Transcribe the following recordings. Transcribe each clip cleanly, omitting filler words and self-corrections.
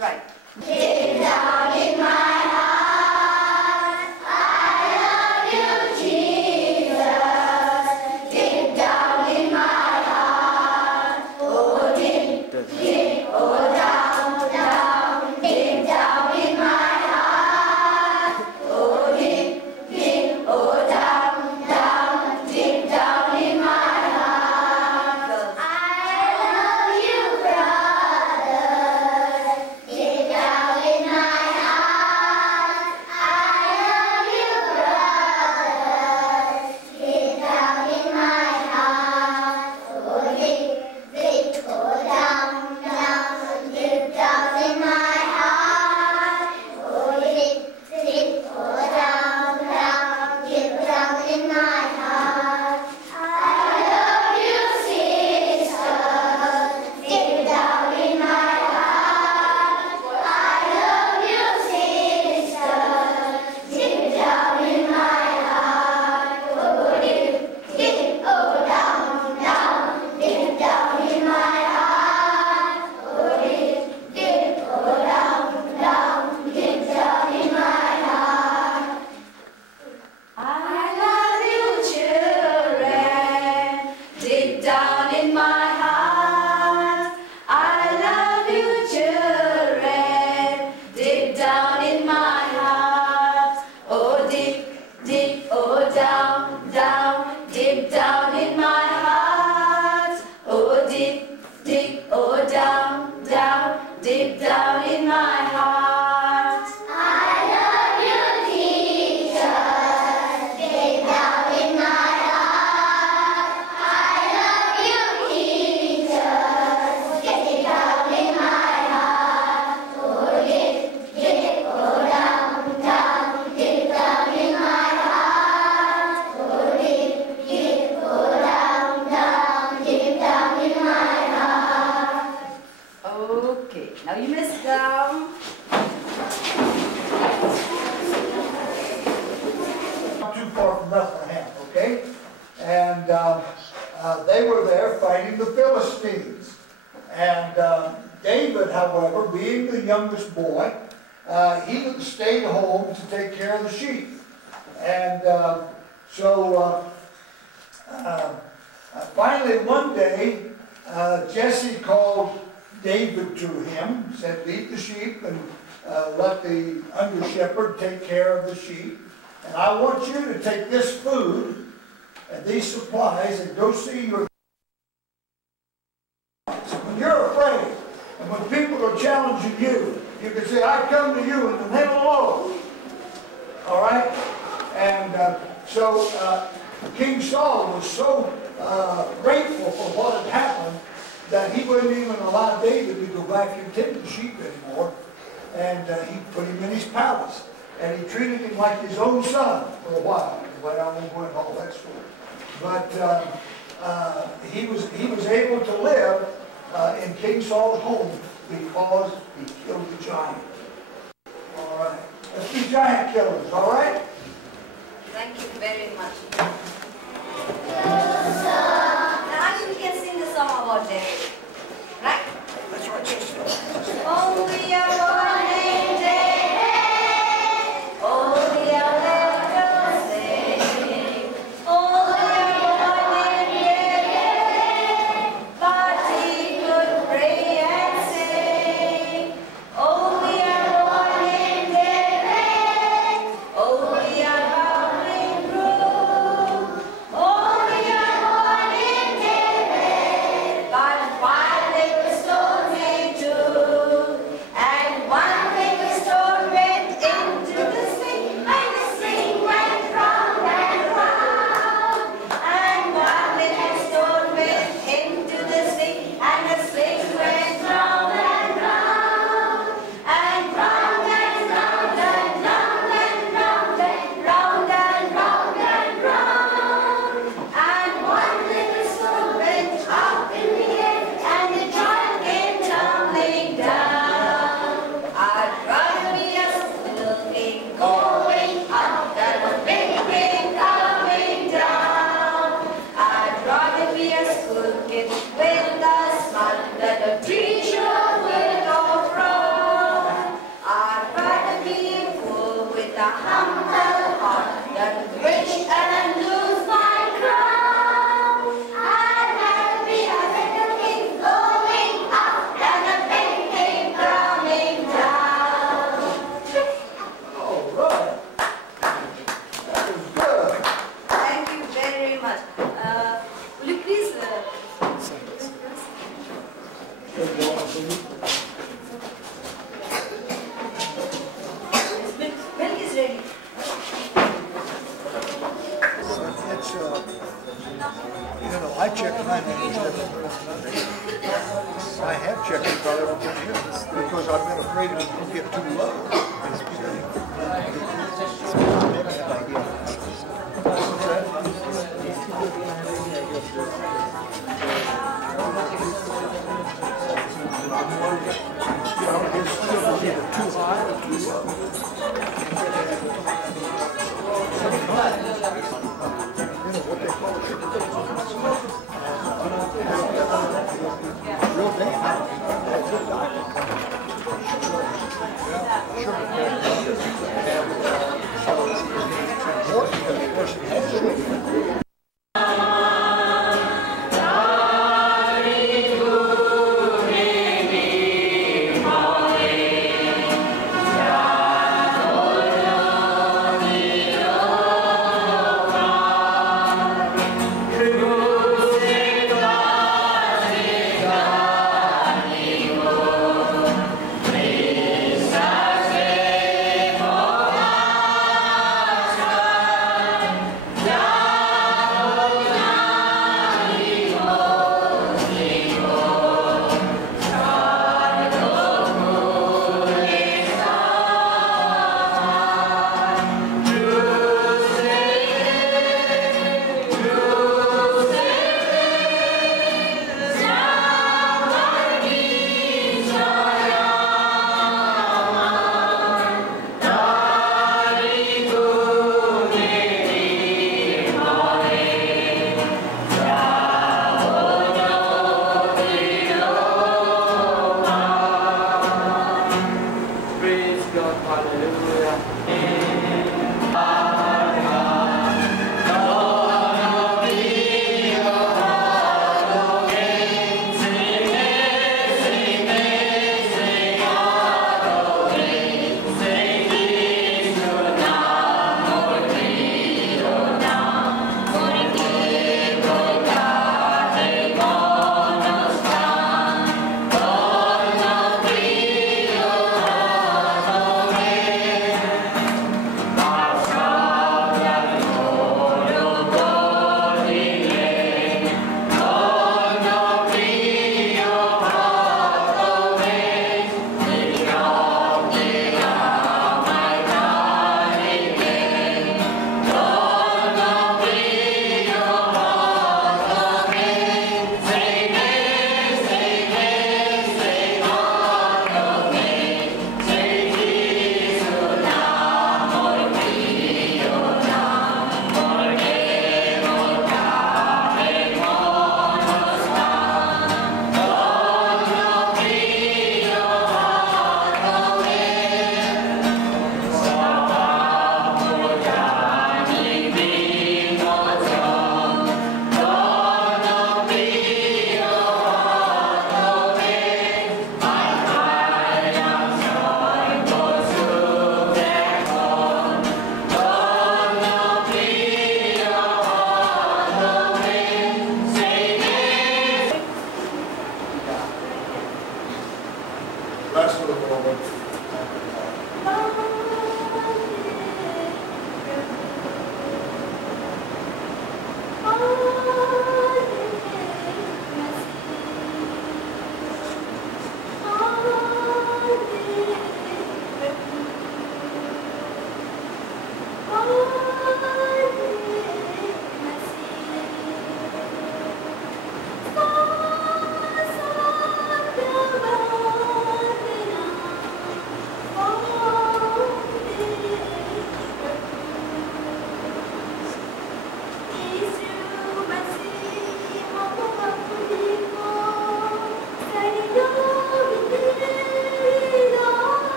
right. Deep down in my heart, I love you, Jesus. Deep down in my heart, oh deep, deep, oh down, down, deep down in my heart, oh deep, deep, oh down, down, deep down in my heart. I love you, brother. Deep down in my heart, I love you, brother. Deep down in my heart, oh deep, deep, oh down, down, deep down in my heart, oh deep, deep, oh down, down, deep down in my heart. I love you, sister. Deep down in my heart, I love you, sister. Deep down in my heart, oh deep, deep, oh down, down, deep down in my heart, oh deep, deep, oh down, down, deep down in my heart. I love you, children, deep down in my heart. I love you, children, deep down in my heart. Oh, deep, deep, oh, down, down, deep down in my heart. Oh, deep, deep, oh, down, down, deep down in my heart. I love you, Jesus, deep down in my heart. I love you, Jesus, deep down in my heart. Oh, deep, deep, oh, down, down, deep down in my heart. Oh, deep, deep, oh, down, down, deep down in my heart. Okay, now you may sit down. Not too far from Bethlehem, okay? And they were there fighting the Philistines. And David, however, being the youngest boy, he stayed home to take care of the sheep. And finally one day, Jesse called David to him, said, lead the sheep and let the under-shepherd take care of the sheep. And I want you to take this food and these supplies and go see your... When you're afraid and when people are challenging you, you can say, I come to you in the name of the Lord. All right? And King Saul was so grateful for what had happened that he wouldn't even allow David to go back and tend the sheep anymore. And he put him in his palace. And he treated him like his own son for a while. But I won't go into all that story. But he was able to live in King Saul's home because he killed the giant. All right. Let's be giant killers, all right? Thank you very much. Yes, Now you can sing the song about David. Right? That's what she said. Oh, we are one in David. Oh, we are let sing. Oh, we are one in David. But he could pray and sing. Oh, we are one in David. Oh, we are coming through. Oh, we are one in David. But why they stone me too? start over here because I've been afraid it will get too low. It's either too high or too low. What they call it. Real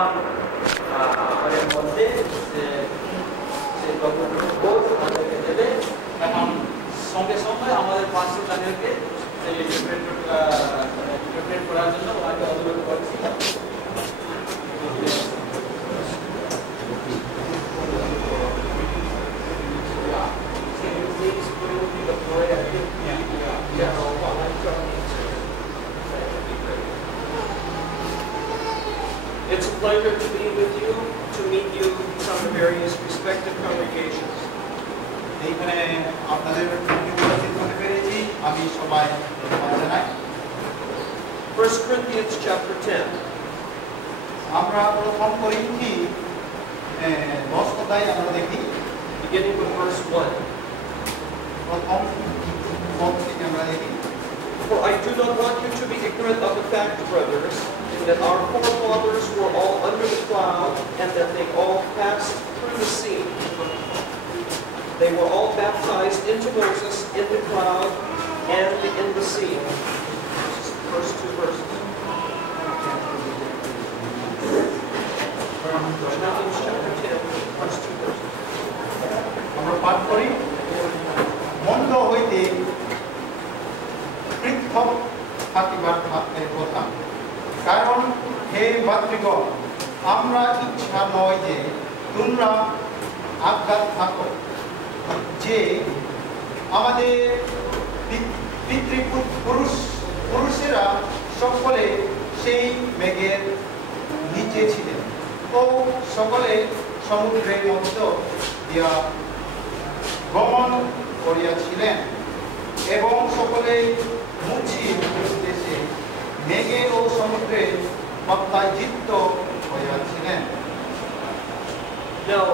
আমাদের মধ্যে যে বোধ আমাদেরকে দেবে এবং সঙ্গে সঙ্গে আমাদের পাঁচশো তাদেরকে ইন্টারপ্রেট করার জন্য ওনাকে অনুরোধ করছি। It's a pleasure to be with you, to meet you from the various respective congregations. এইখানে আপনাদের উপস্থিত হতে পেরেছি আমি সবাই ধন্যবাদ জানাই। 1 Corinthians chapter 10. আমরা প্রথম করিন্থী 10 অধ্যায় আমরা দেখি Beginning with verse 1. প্রথম পদ থেকে আমরা দেখি For I do not want you to be ignorant of the fact, brothers, that our forefathers were all under the cloud, and that they all passed through the sea. They were all baptized into Moses in the cloud and in the sea. This is the first two verses. Corinthians chapter 10, first two verses. আমরা পাঠ করি মন্দ হইতে পৃথক থাকিবার কথা কারণ হে ভাতৃগণ আমরা ইচ্ছা নয় যে তোমরা আজ্ঞাত থাকো যে আমাদের পিতৃপুরুষেরা সকলে সেই মেঘের নিচে ছিলেন ও সকলে সমুদ্রের মধ্য দিয়া গমন করিয়াছিলেন এবং সকলে মুছি দেশে মেঘে ও সমুদ্রে বপ্তায়িত হইয়াছিলেন। Now,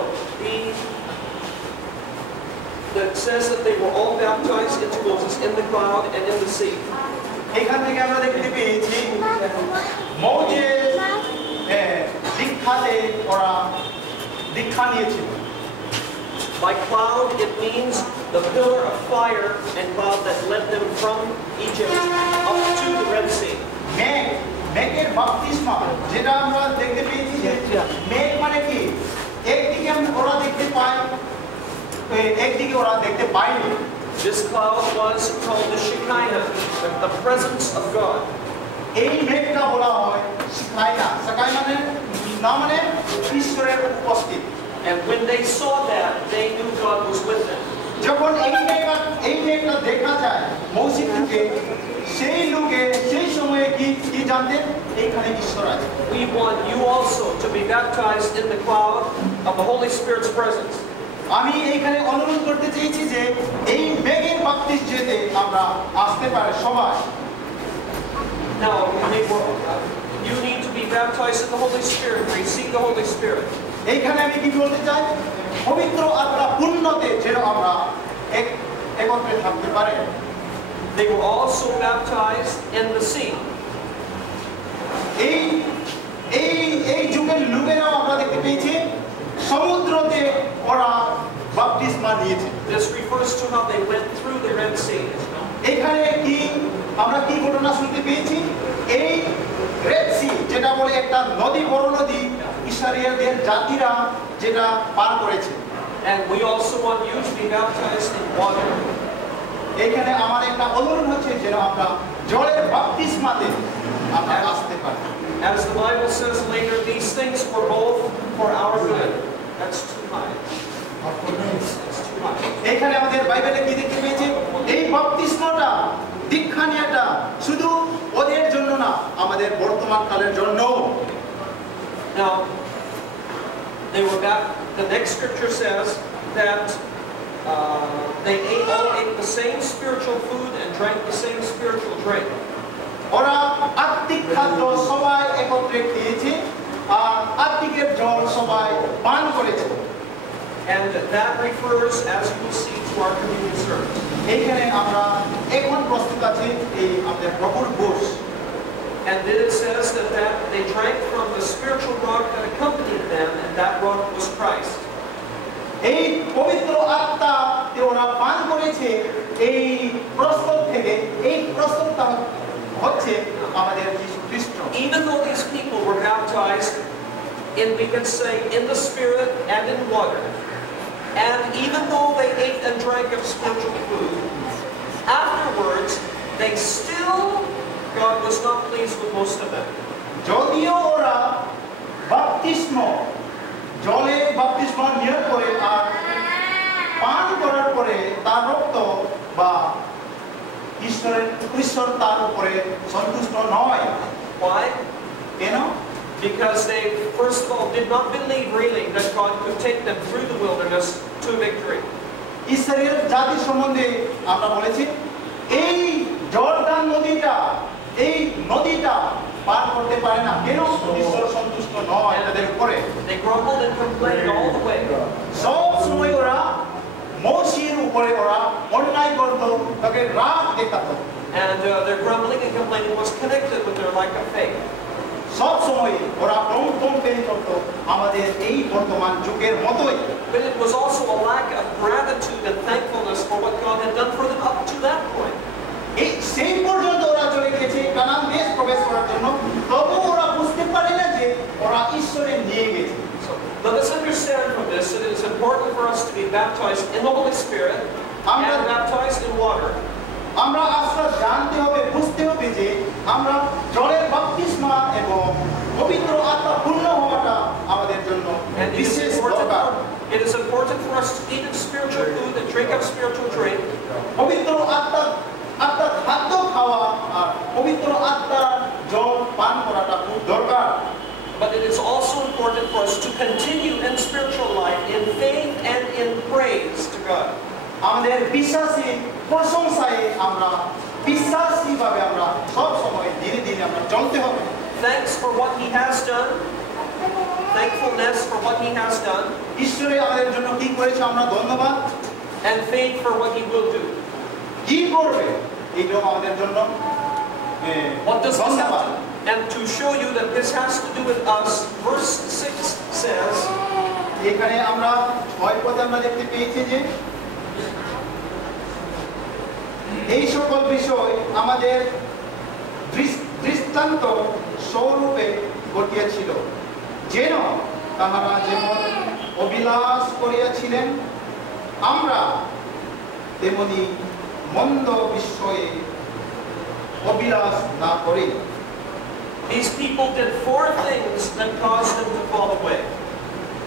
that says that they were all baptized into Moses in the cloud and in the sea. এখান থেকে আমরা দেখতে পেয়েছি মৌজের দীক্ষাতে ওরা দীক্ষা নিয়েছিল। By cloud, it means the pillar of fire and cloud that led them from Egypt up to the Red Sea. মেঘের বাপ্তিস্মা যেটা আমরা দেখতে পেয়েছি যে মেঘ মানে কি একদিকে ওরা দেখতে পায় একদিকে ওরা দেখতে পায়নি। This cloud was called the Shekinah, the presence of God. এই মেঘটা বলা হয় শিখাইনা মানে ঈশ্বরের উপস্থিতি। And when they saw that, they knew God was with them. যখন এই মেঘটা দেখা যায় মৌসিক যুগে সেই লোকে সেই সময়ে কি জানতেন এইখানে ঈশ্বর আছে। We want you also to be baptized in the cloud of the Holy Spirit's presence. আমি এইখানে অনুরোধ করতে চেয়েছি যে এই মেঘের বাপ্তিস্মতে আমরা আসতে পারে সবাই। Now, you need to be baptized in the Holy Spirit, receive the Holy Spirit. এইখানে আমি কি বলতে চাই পবিত্র আত্মা পূর্ণতে যেন আমরা একত্রে থাকতে পারে। They were also baptized in the sea. এই যুগের লোকেরাও আমরা দেখতে পেয়েছি সমুদ্রতে ওরা বাপ্তিস্মা নিয়েছে। This refers to how they went through the Red Sea. এখানে আমরা কি ঘটনা শুনতে পেয়েছি এই রেড সি যেটা বলে একটা নদী বড় নদী ইসরায়েলদের জাতিরা যেটা পার করেছে। And we also want you to be baptized in water. এখানে আমার একটা অনুরোধ হচ্ছে যেন আমরা জলের বাপ্তিস্মাতে আমরা আসতে পারি। As the Bible says later, these things were both for our good. That's too high. That's too high. এখানে আমাদের বাইবেলে কি দেখতে পেয়েছি এই বাপ্তিস্মাটা দীক্ষা নেওয়াটা শুধু ওদের জন্য না আমাদের বর্তমান কালের জন্য। Now, they were back. The next scripture says that they all ate the same spiritual food and drank the same spiritual drink. ওরা আত্মিক খাদ্য সবাই একত্রে খেয়েছে আর আত্মিকের জল সবাই পান করেছে। And that refers, as you will see, to our communion service. এইখানে আমরা এখন প্রস্তুত আছি এই আমাদের প্রভুর ভোজ। And then it says that they drank from the spiritual rock that accompanied them, and that rock was Christ. এই পবিত্র আত্মা ওরা পান করেছে এই প্রস্তুত থেকে এই প্রস্তুতটা হচ্ছে আমাদের যীশু খ্রিস্ট। Even though these people were baptized we can say, in the Spirit and in water. And even though they ate and drank of spiritual food, afterwards, God was not pleased with most of them. যদিও ওরা জলে বাপ্তিস্ম নেওয়ার পরে আর পান করার পরে তার রক্ত বা ঈশ্বর তার উপরে সন্তুষ্ট নয়। Why? কেন? Because they, first of all, did not believe really that God could take them through the wilderness to victory. Israel জাতির সম্বন্ধে আমরা বলেছি, এই জর্দান নদীটা পার করতে পারে না। কেন? ঈশ্বর সন্তুষ্ট নয় তাদের উপরে। They grumbled and complained all the way. সব সময় ওরা মোশির উপরে ওরা অন্যায় করত, তাকে রাগ দেখাতো। And their grumbling and complaining was connected with their lack of faith. সব সময় ওরা কমপ্লেইন করত আমাদের এই বর্তমান যুগের মতোই। But it was also a lack of gratitude and thankfulness for what God had done for them up to that point. এই সেই পর্যন্ত ওরা চলে গেছে কানান দেশ প্রবেশ করার জন্য, তবু ওরা বুঝতে পারে না যে ওরা ঈশ্বরে নিয়ে গেছে। So let us understand from this that it is important for us to be baptized in the Holy Spirit and baptized in water. আমরা আসলে জানতে হবে, বুঝতে হবে যে আমরা জলের বাপ্তিস্মা এবং পবিত্র আত্মা পূর্ণ হওয়াটা আমাদের জন্য বিশেষ দরকার। It is important for us to eat of spiritual food and drink of spiritual drink. পবিত্র আত্মার খাদ্য খাওয়া আর পবিত্র আত্মার জল পান করাটা খুব দরকার। But it is also important for us to continue in spiritual life in faith and in praise to God. আমাদের বিশ্বাসী প্রশংসায় আমরা বিশ্বাসীভাবে আমরা সব সময় ধীরে ধীরে আমরা চলতে হবে। Thanks for what He has done. Thankfulness for what He has done. ঈশ্বরে আমাদের জন্য কি করেছে আমরা ধন্যবাদ। And faith for what He will do. কি করবে এইটা আমাদের জন্য What does this have ধন্যবাদ। to, and to show you that this has to do with us, verse 6 says, এখানে আমরা 6 পদে আমরা দেখতে পেয়েছি যে এই সকল বিষয় আমাদের দৃষ্টান্ত স্বরূপে ঘটিয়েছিল, যেন তাহারা যেমন অভিলাষ করিয়াছিলেন আমরা তেমনি মন্দ বিষয়ে অভিলাষ না করি। these people did 4 things that caused them to fall away.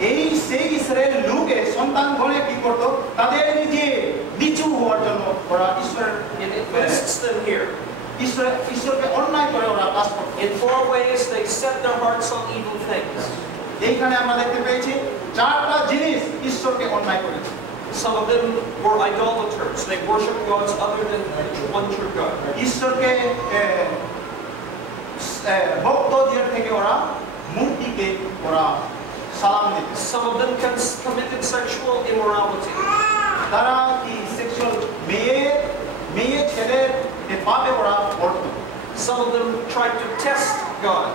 এই সেই ইসরায়েল লোকে সন্তানগণে কি করত? তাদের নিজে নিচু হওয়ার জন্য ওরা ঈশ্বরের It lists them here. ঈশ্বরকে অন্যায় করে ওরা কাজ করত। In 4 ways they set their hearts on evil things. এইখানে আমরা দেখতে পেয়েছি 4টা জিনিস ঈশ্বরকে অন্যায় করেছে। Some of them were idolaters. They worshiped gods other than the one true God. ঈশ্বরকে ভক্তদের থেকে ওরা মূর্তিকে ওরা সালাম দিত। Some of them committed sexual immorality. তারা কি সেক্সুয়াল মেয়ে ছেলের পাপে ওরা পড়ত। Some of them tried to test God.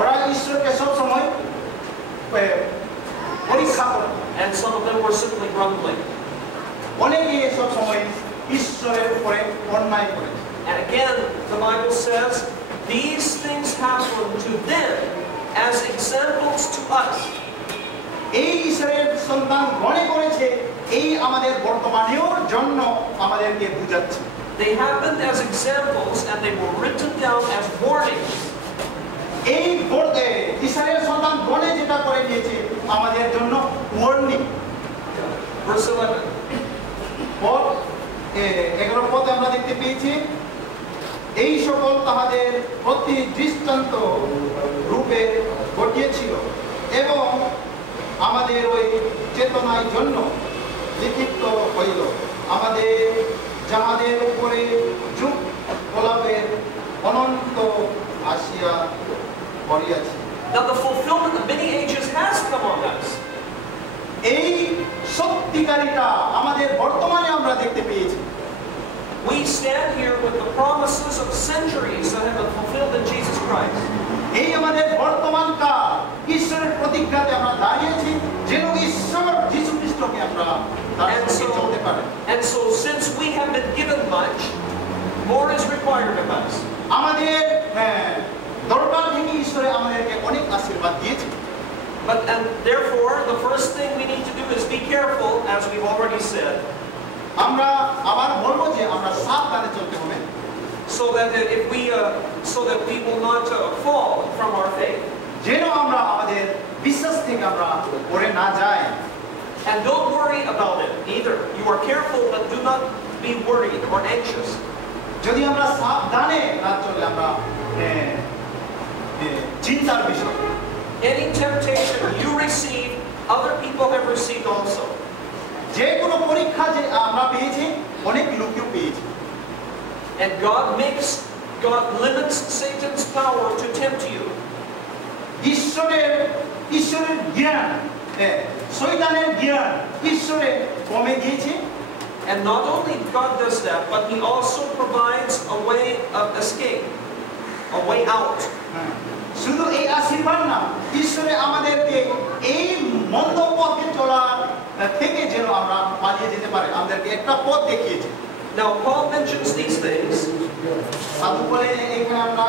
ওরা ঈশ্বরকে সব সময় পরীক্ষা করত। And some of them were simply grumbling. অনেকে সব সময় ঈশ্বরের উপরে অন্যায় করেছে। And again, the Bible says, these things happen to them as examples to us. এই ইসরায়েল সন্তান গণে করেছে, এই আমাদের বর্তমানেও জন্য আমাদেরকে বুঝাচ্ছে। They happened as examples and they were written down as warnings. এই ইসরায়েল সন্তান গণে যেটা করে দিয়েছে আমাদের জন্য ওয়ার্নিং। Verse 11. 11 পদে আমরা দেখতে পেয়েছি, এই সকল তাহাদের প্রতি দৃষ্টান্ত রূপে ঘটিয়েছিল এবং আমাদের ওই চেতনার জন্য লিখিত হইল, আমাদের যাহাদের উপরে যুগ গোলাপের অনন্ত আসিয়া পড়িয়াছে। Now the fulfillment of many ages has come on us. এই সত্যিকারিতা আমাদের বর্তমানে আমরা দেখতে পেয়েছি। We stand here with the promises of centuries that have been fulfilled in Jesus Christ. এই আমাদের বর্তমান কাল ঈশ্বরের প্রতিজ্ঞাতে আমরা দাঁড়িয়েছি, যেন ঈশ্বর যীশু খ্রিস্টকে আমরা তার সঙ্গে চলতে পারি। And so since we have been given much, more is required of us. আমাদের দরবার থেকে ঈশ্বরে আমাদেরকে অনেক আশীর্বাদ দিয়েছে। And therefore, the first thing we need to do is be careful, as we've already said, আমরা আবার বলবো যে আমরা সাবধানে চলতে হবে, so that we will not fall from our faith. যেন আমরা আমাদের বিশ্বাস থেকে আমরা পড়ে না যাই। And don't worry about it either. You are careful, but do not be worried or anxious. যদি আমরা সাবধানে না চললে আমরা চিন্তার বিষয়। Any temptation you receive, other people have received also. যে কোনো পরীক্ষা যে আমরা পেয়েছি, অনেক লোকও পেয়েছে। And God limits Satan's power to tempt you. ঈশ্বরের জ্ঞান, শয়তানের জ্ঞান ঈশ্বরের কমে গিয়েছে। And not only God does that, but He also provides a way of escape, a way out. শুধু এই আশীর্বাদ না, ঈশ্বরে আমাদেরকে এই মন্দ পথে চলা থেকে যেন আমরা পালিয়ে যেতে পারি, আমাদেরকে একটা পথ দেখিয়েছে। Now Paul mentions these things সাধু বলে এখানে আমরা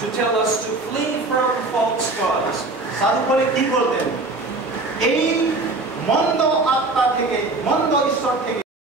to tell us to flee from false gods. সাধু বলে কি বলতেন? এই মন্দ আত্মা থেকে, মন্দ ঈশ্বর থেকে